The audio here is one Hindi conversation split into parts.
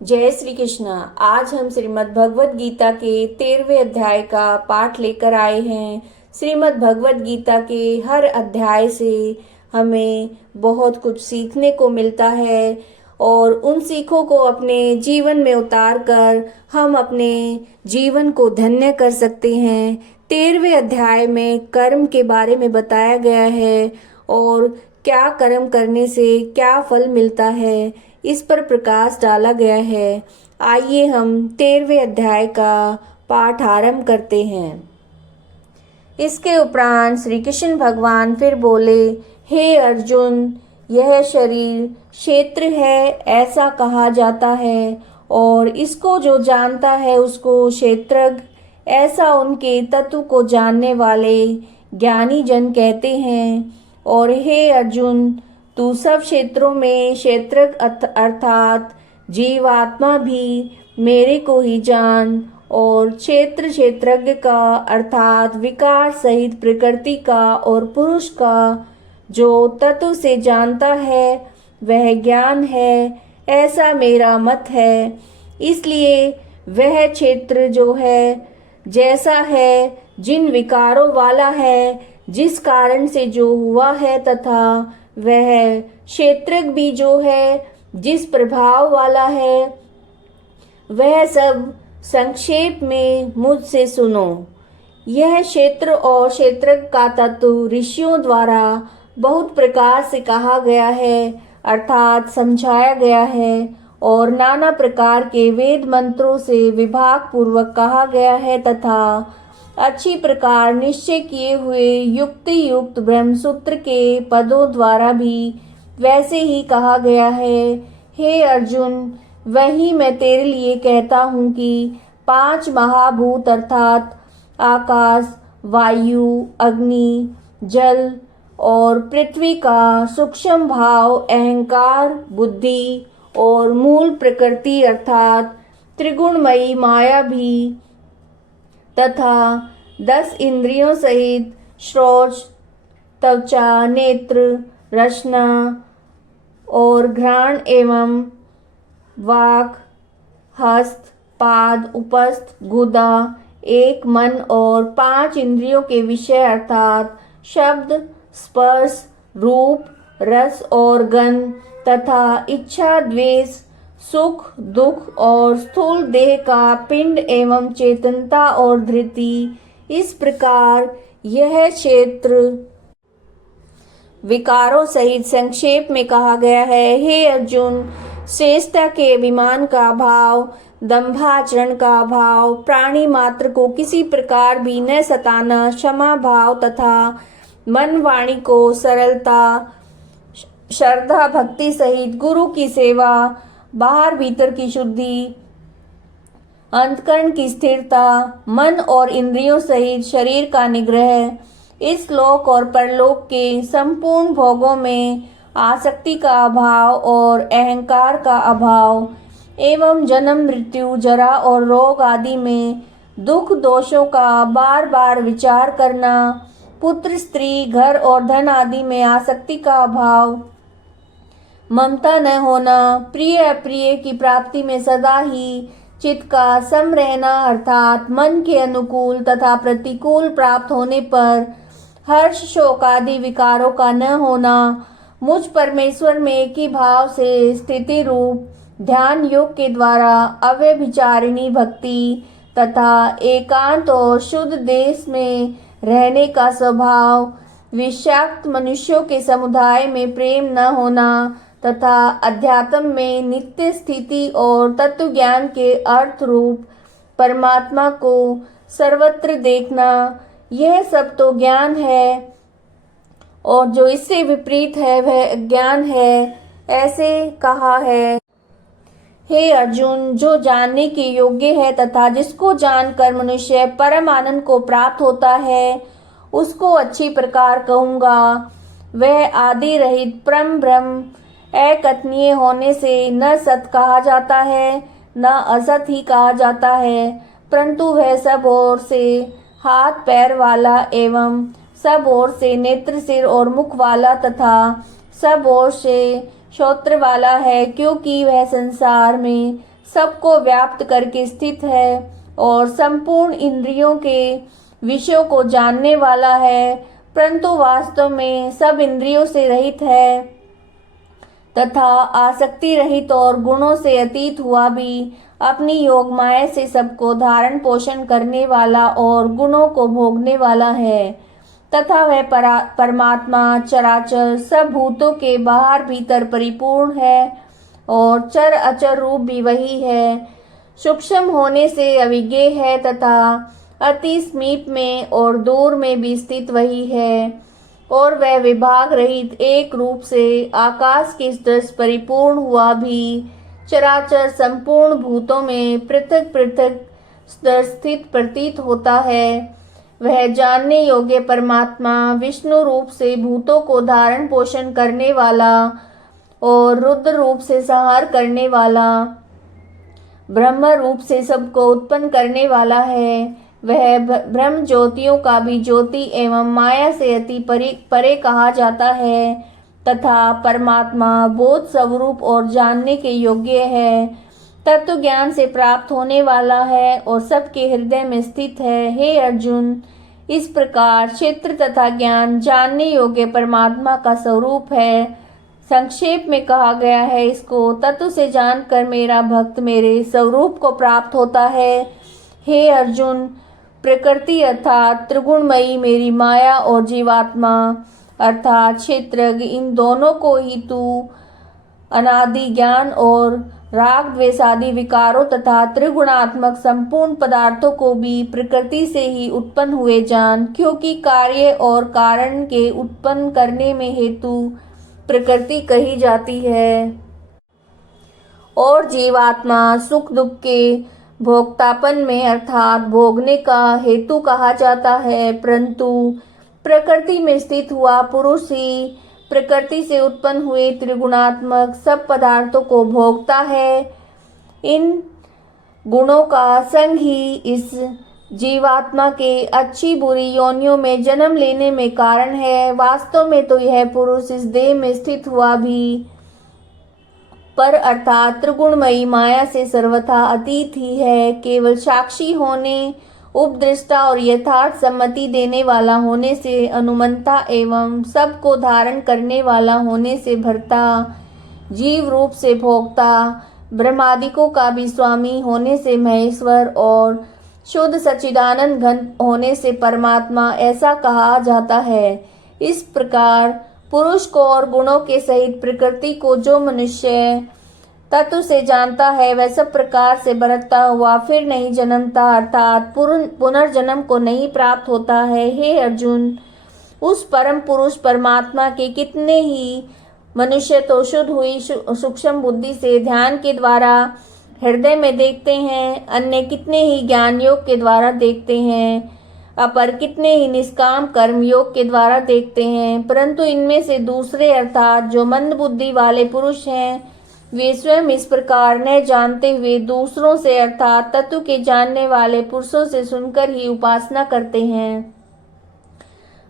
जय श्री कृष्ण। आज हम श्रीमद् भगवत गीता के 13वें अध्याय का पाठ लेकर आए हैं। श्रीमद् भगवत गीता के हर अध्याय से हमें बहुत कुछ सीखने को मिलता है और उन सीखों को अपने जीवन में उतार कर हम अपने जीवन को धन्य कर सकते हैं। 13वें अध्याय में कर्म के बारे में बताया गया है और क्या कर्म करने से क्या फल मिलता है, इस पर प्रकाश डाला गया है। आइए हम 13वें अध्याय का पाठ आरंभ करते हैं। इसके उपरांत श्री कृष्ण भगवान फिर बोले, हे अर्जुन, यह शरीर क्षेत्र है ऐसा कहा जाता है और इसको जो जानता है उसको क्षेत्रज्ञ ऐसा उनके तत्व को जानने वाले ज्ञानी जन कहते हैं। और हे अर्जुन, तू सब क्षेत्रों में क्षेत्रज्ञ अर्थात जीवात्मा भी मेरे को ही जान और क्षेत्रज्ञ का अर्थात विकार सहित प्रकृति का और पुरुष का जो तत्व से जानता है वह ज्ञान है, ऐसा मेरा मत है। इसलिए वह क्षेत्र जो है जैसा है, जिन विकारों वाला है, जिस कारण से जो हुआ है, तथा वह क्षेत्रज्ञ भी जो है जिस प्रभाव वाला है, वह सब संक्षेप में मुझसे सुनो। यह क्षेत्र और क्षेत्रज्ञ का तत्व ऋषियों द्वारा बहुत प्रकार से कहा गया है अर्थात समझाया गया है और नाना प्रकार के वेद मंत्रों से विभाग पूर्वक कहा गया है तथा अच्छी प्रकार निश्चय किए हुए युक्ति युक्त ब्रह्मसूत्र के पदों द्वारा भी वैसे ही कहा गया है। हे अर्जुन, वही मैं तेरे लिए कहता हूँ कि 5 महाभूत अर्थात आकाश, वायु, अग्नि, जल और पृथ्वी का सूक्ष्म भाव अहंकार, बुद्धि और मूल प्रकृति अर्थात त्रिगुणमयी माया भी तथा 10 इंद्रियों सहित श्रोत्र, त्वचा, नेत्र, रसना और घ्राण एवं वाक, हस्त, पाद, उपस्थ, गुदा, एक मन और 5 इंद्रियों के विषय अर्थात शब्द, स्पर्श, रूप, रस और गंध तथा इच्छा, द्वेष, सुख, दुख और स्थूल देह का पिंड एवं चेतनता और धृति, इस प्रकार यह क्षेत्र विकारों सहित संक्षेप में कहा गया है। हे अर्जुन, श्रेष्ठता के अभिमान का भाव, दंभाचरण का भाव, प्राणी मात्र को किसी प्रकार भी न सताना, क्षमा भाव तथा मन वाणी को सरलता, श्रद्धा भक्ति सहित गुरु की सेवा, बाहर भीतर की शुद्धि, अंतकरण की स्थिरता, मन और इंद्रियों सहित शरीर का निग्रह, इस लोक और परलोक के संपूर्ण भोगों में आसक्ति का अभाव और अहंकार का अभाव एवं जन्म, मृत्यु, जरा और रोग आदि में दुख दोषों का बार बार विचार करना, पुत्र, स्त्री, घर और धन आदि में आसक्ति का अभाव, ममता न होना, प्रिय अप्रिय की प्राप्ति में सदा ही चित्त का सम रहना अर्थात मन के अनुकूल तथा प्रतिकूल प्राप्त होने पर हर्ष, शोक आदि विकारों का न होना, मुझ परमेश्वर में एक ही भाव से स्थिति रूप ध्यान योग के द्वारा अव्यभिचारिणी भक्ति तथा एकांत और शुद्ध देश में रहने का स्वभाव, विषाक्त मनुष्यों के समुदाय में प्रेम न होना तथा अध्यात्म में नित्य स्थिति और तत्व ज्ञान के अर्थ रूप परमात्मा को सर्वत्र देखना, यह सब तो ज्ञान है और जो इससे विपरीत है वह अज्ञान है, ऐसे कहा है। हे अर्जुन, जो जानने के योग्य है तथा जिसको जानकर मनुष्य परम आनंद को प्राप्त होता है उसको अच्छी प्रकार कहूँगा। वह आदि रहित परम ब्रह्म एकत्नीय होने से न सत कहा जाता है न असत ही कहा जाता है, परंतु वह सब ओर से हाथ पैर वाला एवं सब ओर से नेत्र, सिर और मुख वाला तथा सब ओर से श्रोत्र वाला है, क्योंकि वह संसार में सबको व्याप्त करके स्थित है और संपूर्ण इंद्रियों के विषयों को जानने वाला है, परंतु वास्तव में सब इंद्रियों से रहित है तथा आसक्ति रहित और गुणों से अतीत हुआ भी अपनी योग माया से सबको धारण पोषण करने वाला और गुणों को भोगने वाला है तथा वह परमात्मा चराचर सब भूतों के बाहर भीतर परिपूर्ण है और चर अचर रूप भी वही है, सूक्ष्म होने से अविज्ञेय है तथा अति समीप में और दूर में भी स्थित वही है और वह विभाग रहित एक रूप से आकाश के सदृश परिपूर्ण हुआ भी चराचर संपूर्ण भूतों में पृथक पृथक स्थित प्रतीत होता है। वह जानने योग्य परमात्मा विष्णु रूप से भूतों को धारण पोषण करने वाला और रुद्र रूप से संहार करने वाला, ब्रह्म रूप से सबको उत्पन्न करने वाला है। वह ब्रह्म ज्योतियों का भी ज्योति एवं माया से अति परे कहा जाता है तथा परमात्मा बोध स्वरूप और जानने के योग्य है, तत्व ज्ञान से प्राप्त होने वाला है और सबके हृदय में स्थित है। हे अर्जुन, इस प्रकार क्षेत्र तथा ज्ञान जानने योग्य परमात्मा का स्वरूप है। संक्षेप में कहा गया है, इसको तत्व से जानकर मेरा भक्त मेरे स्वरूप को प्राप्त होता है। हे अर्जुन, प्रकृति अर्थात त्रिगुणमयी मेरी माया और जीवात्मा अर्थात क्षेत्रज्ञ, इन दोनों को ही तू अनादि ज्ञान और राग द्वेष आदि विकारों तथा त्रिगुणात्मक संपूर्ण पदार्थों को भी प्रकृति से ही उत्पन्न हुए जान, क्योंकि कार्य और कारण के उत्पन्न करने में हेतु प्रकृति कही जाती है और जीवात्मा सुख दुख के भोक्तापन में अर्थात भोगने का हेतु कहा जाता है। परंतु प्रकृति में स्थित हुआ पुरुष ही प्रकृति से उत्पन्न हुए त्रिगुणात्मक सब पदार्थों को भोगता है। इन गुणों का संग ही इस जीवात्मा के अच्छी बुरी योनियों में जन्म लेने में कारण है। वास्तव में तो यह पुरुष इस देह में स्थित हुआ भी पर अर्थात त्रिगुणमयी माया से सर्वथा अतीत ही है। केवल साक्षी होने, उपदृष्टा और यथार्थ सम्मति देने वाला होने से, अनुमंता एवं सबको धारण करने वाला होने से भरता, जीव रूप से भोक्ता, ब्रह्मादिकों का भी स्वामी होने से महेश्वर और शुद्ध सच्चिदानंद घन होने से परमात्मा ऐसा कहा जाता है। इस प्रकार पुरुष को और गुणों के सहित प्रकृति को जो मनुष्य तत्व से जानता है वह सब प्रकार से बरतता हुआ फिर नहीं जन्मता अर्थात पुनर्जन्म को नहीं प्राप्त होता है। हे अर्जुन, उस परम पुरुष परमात्मा के कितने ही मनुष्य तो शुद्ध हुई सूक्ष्म बुद्धि से ध्यान के द्वारा हृदय में देखते हैं, अन्य कितने ही ज्ञान योग के द्वारा देखते हैं, अपर कितने ही निष्काम कर्म योग के द्वारा देखते हैं। परंतु इनमें से दूसरे अर्थात जो मंद बुद्धि वाले पुरुष हैं, वे स्वयं इस प्रकार न जानते हुए दूसरों से अर्थात तत्व के जानने वाले पुरुषों से सुनकर ही उपासना करते हैं,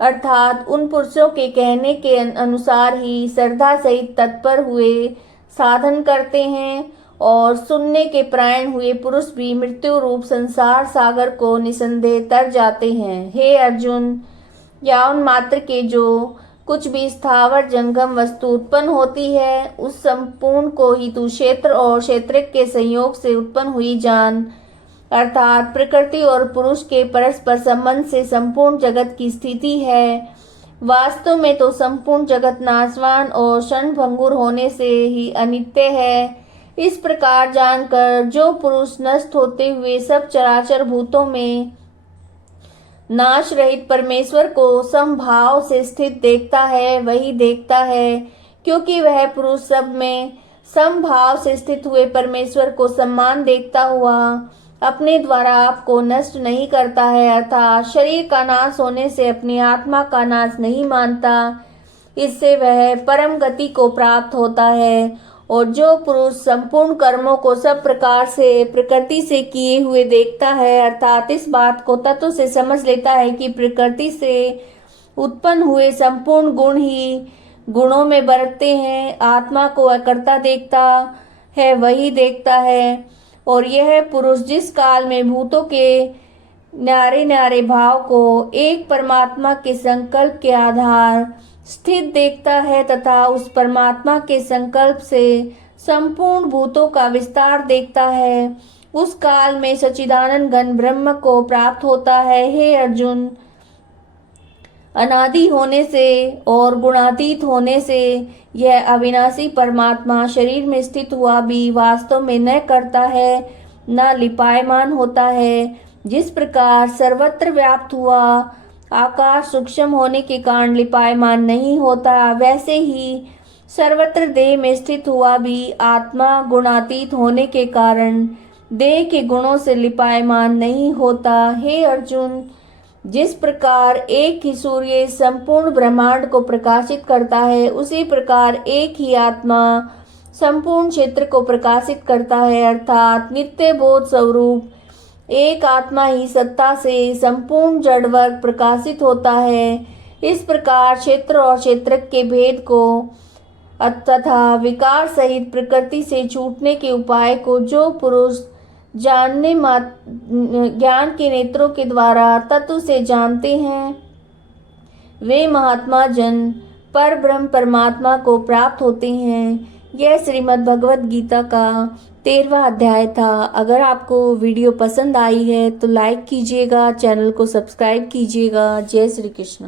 अर्थात उन पुरुषों के कहने के अनुसार ही श्रद्धा सहित तत्पर हुए साधन करते हैं और सुनने के प्रायण हुए पुरुष भी मृत्यु रूप संसार सागर को निसंदेह तर जाते हैं। हे अर्जुन, यावन मात्र के जो कुछ भी स्थावर जंगम वस्तु उत्पन्न होती है, उस संपूर्ण को ही तू क्षेत्र और क्षेत्रिक के संयोग से उत्पन्न हुई जान, अर्थात प्रकृति और पुरुष के परस्पर संबंध से संपूर्ण जगत की स्थिति है। वास्तव में तो संपूर्ण जगत नाशवान और क्षणभंगुर होने से ही अनित्य है। इस प्रकार जानकर जो पुरुष नष्ट होते हुए सब चराचर भूतों में नाश रहित परमेश्वर को समभाव से स्थित देखता है, वही देखता है, क्योंकि वह पुरुष सब में समभाव से स्थित हुए परमेश्वर को सम्मान देखता हुआ अपने द्वारा आपको नष्ट नहीं करता है, अर्थात शरीर का नाश होने से अपनी आत्मा का नाश नहीं मानता। इससे वह परम गति को प्राप्त होता है। और जो पुरुष संपूर्ण कर्मों को सब प्रकार से प्रकृति से किए हुए देखता है, अर्थात इस बात को तत्व से समझ लेता है कि प्रकृति से उत्पन्न हुए संपूर्ण गुण ही गुणों में बरतते हैं, आत्मा को अकर्ता देखता है, वही देखता है और यह पुरुष जिस काल में भूतों के न्यारे न्यारे भाव को एक परमात्मा के संकल्प के आधार स्थित देखता है तथा उस परमात्मा के संकल्प से संपूर्ण भूतों का विस्तार देखता है, उस काल में सच्चिदानंद घन ब्रह्म को प्राप्त होता है। हे अर्जुन, अनादि होने से और गुणातीत होने से यह अविनाशी परमात्मा शरीर में स्थित हुआ भी वास्तव में न करता है, न लिपायमान होता है। जिस प्रकार सर्वत्र व्याप्त हुआ आकाश सूक्ष्म होने के कारण लिपायमान नहीं होता, वैसे ही सर्वत्र देह में स्थित हुआ भी आत्मा गुणातीत होने के कारण देह के गुणों से लिपायमान नहीं होता। हे अर्जुन, जिस प्रकार एक ही सूर्य संपूर्ण ब्रह्मांड को प्रकाशित करता है, उसी प्रकार एक ही आत्मा संपूर्ण क्षेत्र को प्रकाशित करता है, अर्थात नित्य बोध स्वरूप एक आत्मा ही सत्ता से संपूर्ण जड़ वर्ग प्रकाशित होता है। इस प्रकार क्षेत्र और क्षेत्रक के भेद को तथा विकार सहित प्रकृति से छूटने के उपाय को जो पुरुष ज्ञान के नेत्रों के द्वारा तत्व से जानते हैं, वे महात्मा जन पर ब्रह्म परमात्मा को प्राप्त होते हैं। यह श्रीमद् भगवद गीता का 13वां अध्याय था। अगर आपको वीडियो पसंद आई है तो लाइक कीजिएगा, चैनल को सब्सक्राइब कीजिएगा। जय श्री कृष्ण।